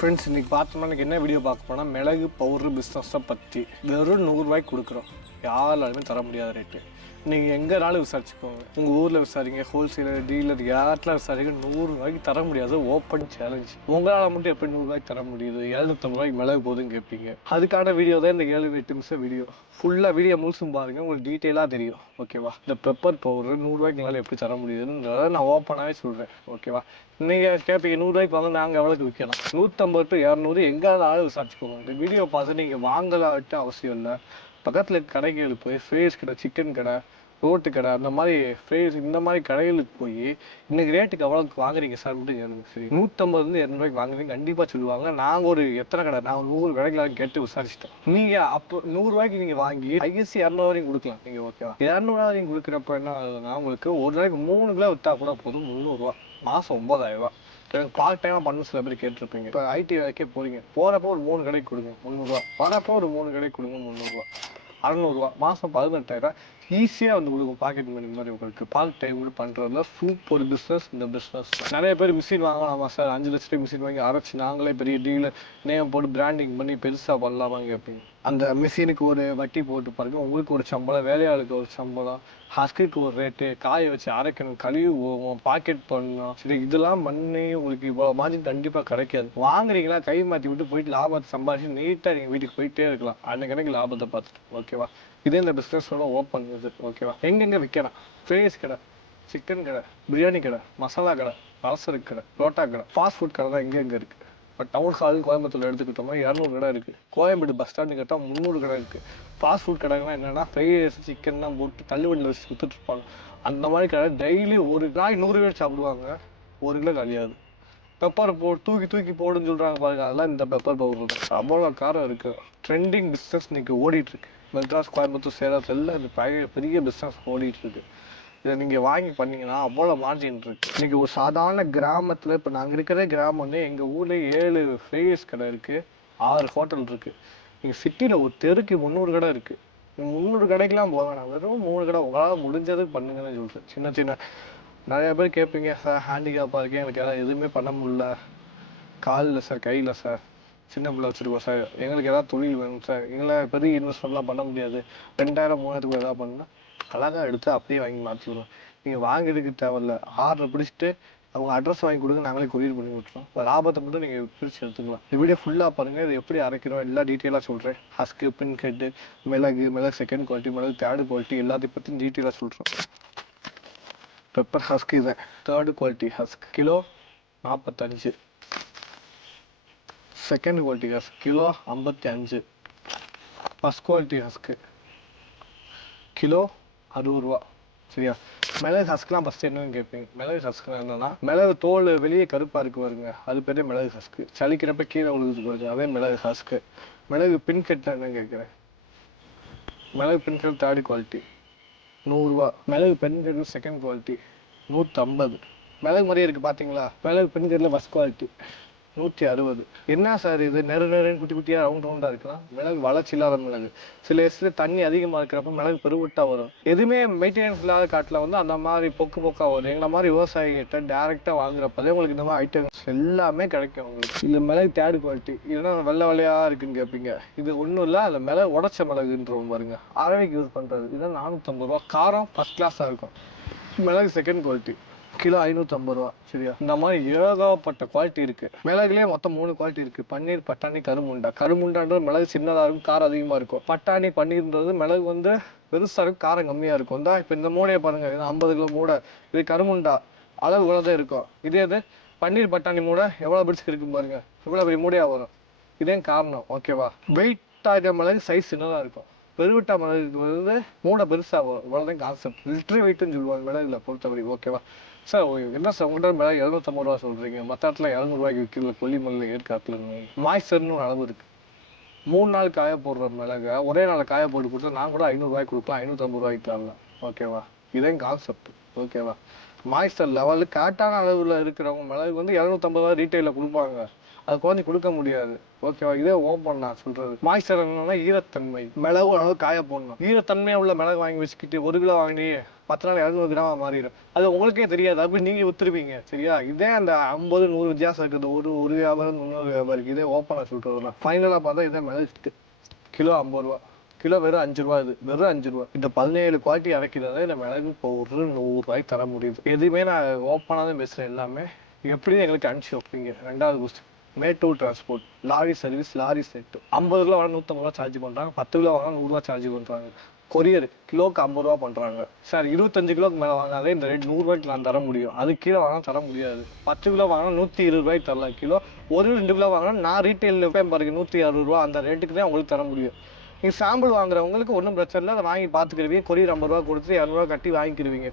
Friends இன்றைக்கி பார்த்தோம்னா எனக்கு என்ன வீடியோ பார்க்க போனால் மிளகு பவுடர் பிஸ்னஸை பற்றி வெறும் 100 ரூபாய்க்கு கொடுக்குறோம். யாராலுமே தர முடியாத ரேட்டு. நீங்கள் எங்கேனாலும் விசாரிச்சுக்கோங்க, உங்கள் ஊரில் விசாரிங்க, ஹோல்சேலர் டீலர் யார்ட்டெலாம் விசாரிங்க, 100 ரூபாய்க்கு தர முடியாது. Open challenge. உங்களால் மட்டும் எப்படி 100 ரூபாய்க்கு தர முடியுது? 750 ரூபாய்க்கு மிளகு போதுன்னு கேட்பீங்க. அதுக்கான வீடியோ தான் இந்த 7-8 நிமிஷம் வீடியோ. ஃபுல்லாக வீடியோ முழுசும் பாருங்கள், உங்களுக்கு டீட்டெயிலாக தெரியும். ஓகேவா? இந்த பெப்பர் பவுடர் 100 ரூபாய்க்கு மேலே எப்படி தர முடியுதுன்றதை நான் ஓப்பனாகவே சொல்கிறேன். ஓகேவா? நீங்கள் கேட்பீங்க 100 ரூபாய்க்கு வாங்க, நாங்கள் எவ்வளோக்கு விற்கலாம்? 150 to 200 எங்கேனாலும் விசாரிச்சுக்கோங்க. இந்த வீடியோ பார்த்து நீங்கள் வாங்கலாட்டு அவசியம் இல்லை. பக்கத்தில் இருக்க கடைகளுக்கு போய் ஃப்ரைஸ் கடை, சிக்கன் கடை, ரோட்டு கடை, அந்த மாதிரி ஃப்ரைஸ் இந்த மாதிரி கடைகளுக்கு போய் இன்றைக்கி ரேட்டுக்கு எவ்வளோக்கு வாங்குறீங்க சார் மட்டும் எனக்கு சரி 150 to 200 ரூபாய்க்கு வாங்குறீங்க கண்டிப்பாக சொல்லுவாங்க. நாங்கள் ஒரு எத்தனை கடை, நான் ஒரு 100 கடைக்கு கேட்டு விசாரிச்சிட்டோம். நீங்கள் அப்போ 100 ரூபாய்க்கு நீங்கள் வாங்கி ஐஎஸ்சி 200 வரைக்கும் கொடுக்கலாம். நீங்கள் ஓகேவா? 200 வரைக்கும் கொடுக்குறப்ப என்ன ஆகுதுன்னா, உங்களுக்கு ஒரு நாளைக்கு 3 கிலோ விற்றா கூட போதும் 300 ரூபா, மாதம் 9000 ரூபா. எனக்கு பார்ட் டைமாக பண்ண சில பேர் கேட்டிருப்பீங்க. இப்போ ஐடி வேலைக்கே போகிறீங்க, போகிறப்போ ஒரு 3 கடைக்கு கொடுங்க 300 ரூபா, வரப்போ ஒரு 3 கடைக்கு கொடுங்க 300 ரூபா, 600 ரூபா, மாதம் 18,000 ஈஸியாக வந்து கொடுக்கும். பாக்கெட் மணி மாதிரி உங்களுக்கு பார்ட் டைம் கூட பண்ணுறதுல சூப்பர் பிஸ்னஸ் இந்த பிஸ்னஸ். நிறைய பேர் மிஷின் வாங்கலாமா சார், 5 லட்சத்துக்கு மிஷின் வாங்கி அரைச்சி நாங்களே பெரிய டீலர் நேம் போட்டு பிராண்டிங் பண்ணி பெருசாக பண்ணலாமான்னு கேட்பீங்க. அந்த மிஷினுக்கு ஒரு வட்டி போட்டு பாருங்க, உங்களுக்கு ஒரு சம்பளம், வேலையாளுக்கு ஒரு சம்பளம், ஹஸ்குக்கு ஒரு ரேட்டு, காய வச்சு அரைக்கணும், கழுவி போவோம், பாக்கெட் பண்ணணும், சரி இதெல்லாம் பண்ணி உங்களுக்கு இவ்வளோ மார்ஜின் கண்டிப்பாக கிடைக்காது. வாங்குறீங்களா, கை மாற்றி விட்டு போயிட்டு லாபத்தை சம்பாதிச்சு நீட்டாக நீங்கள் வீட்டுக்கு போயிட்டே இருக்கலாம் அன்னைக்கு லாபத்தை பார்த்துட்டு. ஓகேவா? இதே இந்த பிஸ்னஸோட ஓப்பன் இது. ஓகேவா? எங்கெங்கே விற்கலாம்? ஃப்ரைஸ் கடை, சிக்கன் கடை, பிரியாணி கடை, மசாலா கடை, பலசருக்கு கடை, ரோட்டா கடை, ஃபாஸ்ட் ஃபுட் கடை தான் எங்கெங்கே இருக்குது. இப்போ டவுன் ஹால் கோயம்புத்தூர் எடுத்துக்கிட்டோம்னா 200 கடை இருக்குது. கோயம்பேடு பஸ் ஸ்டாண்டு கேட்டால் 300 கடை இருக்குது. ஃபாஸ்ட் ஃபுட் கடைலாம் என்னென்னா ஃப்ரைட் ரைஸ், சிக்கன்லாம் போட்டு தள்ளுவண்டியில் வச்சு விற்றுட்ருப்பாங்க. அந்த மாதிரி கடை டெய்லி ஒரு நாள் 100 பேர் சாப்பிடுவாங்க, 1 கிலோ கழியாது. பெப்பர் தூக்கி தூக்கி போடுன்னு சொல்கிறாங்க பாருங்க, அதெல்லாம் இந்த பெப்பர் பவுடர் தான். அவ்வளோ காரம் இருக்குது. ட்ரெண்டிங் பிஸ்னஸ் இன்றைக்கி ஓடிட்டுருக்கு. மெட்ராஸ், கோயம்புத்தூர், சேலம் எல்லாம் இந்த பெரிய பிஸ்னஸ் ஓடிட்டுருக்கு. இதை நீங்கள் வாங்கி பண்ணிங்கன்னா அவ்வளோ மார்ஜின் இருக்குது. இன்றைக்கி ஒரு சாதாரண கிராமத்தில், இப்போ நாங்கள் இருக்கிற கிராமம்னு எங்கள் ஊரில் 7 ஃப்ரைஸ் கடை இருக்குது, 6 ஹோட்டல் இருக்குது. நீங்கள் சிட்டியில் ஒரு தெருக்கு 300 கடை இருக்குது. 300 கடைக்கெலாம் போக வேணாம், வெறும் 3 கடை உங்களால் முடிஞ்சதுக்கு பண்ணுங்கன்னு சொல்லிட்டு. சின்ன சின்ன நிறையா பேர் கேட்பீங்க, சார் ஹேண்டிகேப்பாக இருக்கேன், எனக்கு எதாவது எதுவுமே பண்ண முடியல, காலில் சார், கையில் சார், சின்ன பிள்ளை வச்சுருக்கோம் சார், எங்களுக்கு எதாவது தொழில் வேணும் சார், எங்களால் பெரிய இன்வெஸ்ட்மெண்ட்லாம் பண்ண முடியாது, 2000-3000 எதாவது பண்ணால் அழகாக எடுத்து அப்படியே வாங்கி மாற்றிடுவோம். நீங்கள் வாங்கிறதுக்கு தேவையில்ல, ஆர்டர் பிடிச்சிட்டு அவங்க அட்ரஸ் வாங்கி கொடுங்க, நாங்களே கொரியர் பண்ணி விட்டுருவோம். லாபத்தை மட்டும் நீங்கள் பிரித்து எடுத்துக்கலாம். இந்த வீடியோ ஃபுல்லாக பாருங்கள், இது எப்படி அரைக்கிறோம் எல்லா டீட்டெயிலாக சொல்கிறேன். ஹஸ்க்கு, பின் ஹெட்டு, மிளகு செகண்ட் குவாலிட்டி, மிளகு தேர்டு குவாலிட்டி, எல்லாத்தையும் பற்றி டீட்டெயிலாக சொல்கிறோம். பெப்பர் ஹஸ்க் இது third quality husk, kilo 45. Second quality husk kilo 55. First quality husk kilo 60 ரூபா. சரியா? மிளகு ஹஸ்க்லாம் ஃபஸ்ட்டு என்னன்னு கேட்பீங்க. மிளகு ஹஸ்க்லாம் என்னன்னா, மிளகு தோல் வெளியே கருப்பாக இருக்கு வருங்க, அது பேர் மிளகு ஹஸ்க்கு. சளிக்கிறப்ப கீழே உழுது வருது, அதே மிளகு ஹஸ்க்கு. மிளகு பின்கெட்டில் என்ன கேட்குறேன், மிளகு பின்கெட் தேர்டு குவாலிட்டி 100 ரூபா. மிளகு பென்கெட்டில் செகண்ட் குவாலிட்டி 150. மிளகு மாதிரியே இருக்குது பார்த்தீங்களா? மிளகு பென்கெட்டில் ஃபஸ்ட் குவாலிட்டி 160. என்ன சார் இது நெருன்னு குட்டி குட்டியாக ரவுண்டாக இருக்கலாம்? மிளகு வளர்ச்சி இல்லாத மிளகு. சில இடத்துல தண்ணி அதிகமாக இருக்கிறப்ப மிளகு பெருவிட்டா வரும். எதுவுமே மெயின்டெனன்ஸ் இல்லாத காட்டில் வந்து அந்த மாதிரி பொக்கா வரும். எங்களை மாதிரி விவசாயிகிட்ட டேரெக்டாக வாங்குறப்பதே உங்களுக்கு இந்த மாதிரி ஐட்டம்ஸ் எல்லாமே கிடைக்கும் உங்களுக்கு. இந்த மிளகு தேர்டு குவாலிட்டி, இல்லைன்னா வெள்ளையாக இருக்குன்னு கேட்பீங்க. இது ஒன்றும் இல்லை, அந்த மிளகு உடச்ச மிளகுன்றோம் பாருங்க, அரவைக்கு யூஸ் பண்ணுறது. இதெல்லாம் 450 ரூபா. காரம் ஃபஸ்ட் கிளாஸாக இருக்கும். மிளகு செகண்ட் குவாலிட்டி கிலோ 550 ரூபா. சரியா? இந்த மாதிரி ஏகப்பட்ட குவாலிட்டி இருக்குது. மிளகுலேயே மொத்தம் 3 குவாலிட்டி இருக்குது. பன்னீர், பட்டாணி, கருமுண்டா. கருமுண்டான்றது மிளகு சின்னதாக இருக்கும், காரம் அதிகமாக இருக்கும். பட்டாணி பன்னீர்ன்றது மிளகு வந்து பெருசாக இருக்கும், காரம் கம்மியாக இருக்கும். தான் இப்போ இந்த மூடையை பாருங்கள், இது 50 கிலோ மூடை. இது கருமுண்டா, அளவு இவ்வளோ தான் இருக்கும். இதே இது பன்னீர் பட்டாணி மூடை எவ்வளோ பிடிச்சி இருக்கும் பாருங்கள், இவ்வளோ பெரிய மூடையாக வரும். இதே காரணம். ஓகேவா? வெயிட்டாக மிளகு சைஸ் சின்னதாக இருக்கும். பெருவிட்டா மிளகுக்கு வந்து மூடை பெருசாக வரும். இவ்வளோதான் கான்செப்ட். லிட்டரி வெயிட்டுன்னு சொல்லுவாங்க மிளகுல பொறுத்தவரை. ஓகேவா சார்? என்ன சார் உங்கள்கிட்ட மிளகு 750 ரூபா சொல்கிறீங்க, மற்ற இடத்துல 200 ரூபாய்க்கு விற்கல, கொல்லிமலை ஏற்காட்டில் மாய்ச்சர்னு ஒரு அளவு இருக்குது. 3 நாள் காய போடுற மிளகை ஒரே நாள் காய போட்டு கொடுத்தா நான் கூட 500 ரூபாய்க்கு கொடுக்கலாம், 550 ரூபாய்க்கு தரலாம். ஓகேவா? இதே கான்செப்ட். ஓகேவா? மாய்ச்சர் லெவலு கரெக்டான அளவில் இருக்கிறவங்க மிளகு வந்து 250 ரூபா ரீட்டைலில் கொடுப்பாங்க. அது குழந்தை கொடுக்க முடியாது. ஓகேவா? இதே ஓப்பன் நான் சொல்கிறது. மாய்ஸ்சர் என்னன்னா ஈரத்தன்மை. மிளகு அளவு காய போடணும். ஈரத்தன்மையாக உள்ள மிளகு வாங்கி வச்சுக்கிட்டு 1 கிலோ வாங்கி 10 நாள் 200 கிராமாக மாறிடும். அது உங்களுக்கே தெரியாது. அப்படி நீங்கள் விற்றுருவீங்க. சரியா? இதே அந்த 50-100 வித்தியாசம் இருக்குது. ஒரு வியாபாரம் 300 வியாபாரம். இதே ஓப்பனாக சொல்கிறதுலாம் ஃபைனலாக பார்த்தா இதே மிளகு கிலோ 50 ரூபா. கிலோ வெறும் 5 ரூபா. இது வெறும் 5 ரூபா. இந்த 17 குவாலிட்டி இறக்கிறது இந்த மிளகு பவுடர் 100 ரூபாய்க்கு தர முடியுது. எதுவுமே நான் ஓப்பனாக தான் பேசுகிறேன். எல்லாமே எப்படியும் எங்களுக்கு அனுப்பிச்சி வைப்பீங்க. 2வது question, Mettur transport lorry service. Lorry set 50 kilo வாங்க 150 ரூபா சார்ஜ் பண்ணுறாங்க. 10 கிலோ வாங்க 100 ரூபா சார்ஜ் பண்ணுறாங்க. கொரியர் கிலோக்கு 50 ரூபா பண்ணுறாங்க. சார் 25 கிலோக்கு மேலே வாங்கினாலே இந்த ரேட் 100 ரூபாய்க்கு நான் தர முடியும். அது கீழே வாங்கினா தர முடியாது. 10 கிலோ வாங்கினா 120 ரூபாய்க்கு தரலாம் கிலோ. 1-2 கிலோ வாங்கினா நான் ரீட்டெயிலில் வைப்பேன் பாருங்க 160 ரூபா. அந்த ரேட்டுக்கு தான் உங்களுக்கு தர முடியும். நீங்கள் சாம்பிள் வாங்குறவங்களுக்கு ஒன்றும் பிரச்சனை இல்லை. அதை வாங்கி பார்த்துக்கிடுவீங்க. கொரியர் 50 ரூபா கொடுத்து 200 ரூபா கட்டி வாங்கிக்கிடுவீங்க.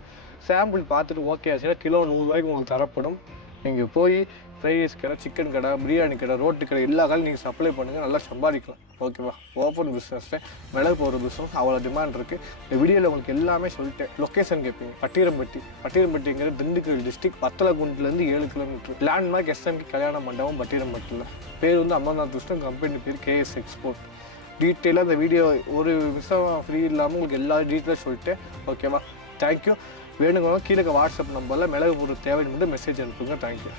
சாம்பிள் பார்த்துட்டு ஓகே ஆச்சுன்னா கிலோ 100 ரூபாய்க்கு உங்களுக்கு தரப்படும். நீங்கள் போய் ஃப்ரைட் ரைஸ் கடை, சிக்கன் கடை, பிரியாணி கடை, ரோட்டு கடை எல்லா கடையும் நீங்கள் சப்ளை பண்ணுங்கள். நல்லா சம்பாதிக்கலாம். ஓகேவா? ஓப்பன் பிஸ்னஸில் மிளகு போடுற பிஸ்னஸ் அவ்வளோ டிமாண்ட் இருக்குது. இந்த வீடியோவில் உங்களுக்கு எல்லாமே சொல்லிட்டேன். லொக்கேஷன் கேட்பீங்க. பட்டிரம்பட்டிங்கிறது திண்டுக்கல் டிஸ்ட்ரிக்ட். வத்தலகுண்டுலேருந்து 7 கிலோமீட்டர். லேண்ட்மார்க் எஸ்எம்கி கல்யாண மண்டபம் பட்டிரம்பட்டியில். பேர் வந்து அமர்நாத் விஷ்ணு. கம்பெனி பேர் KS எக்ஸ்போர்ட். டீட்டெயிலாக இந்த வீடியோ ஒரு விஷயம் ஃப்ரீ இல்லாமல் உங்களுக்கு எல்லா டீட்டெயிலும் சொல்லிட்டேன். ஓகேவா? தேங்க்யூ. வேணுங்க கீழே வாட்ஸ்அப் நம்பரில் மிளகு போடுற தேவைன்னு மட்டும் மெசேஜ் அனுப்புங்க. தேங்க்யூ.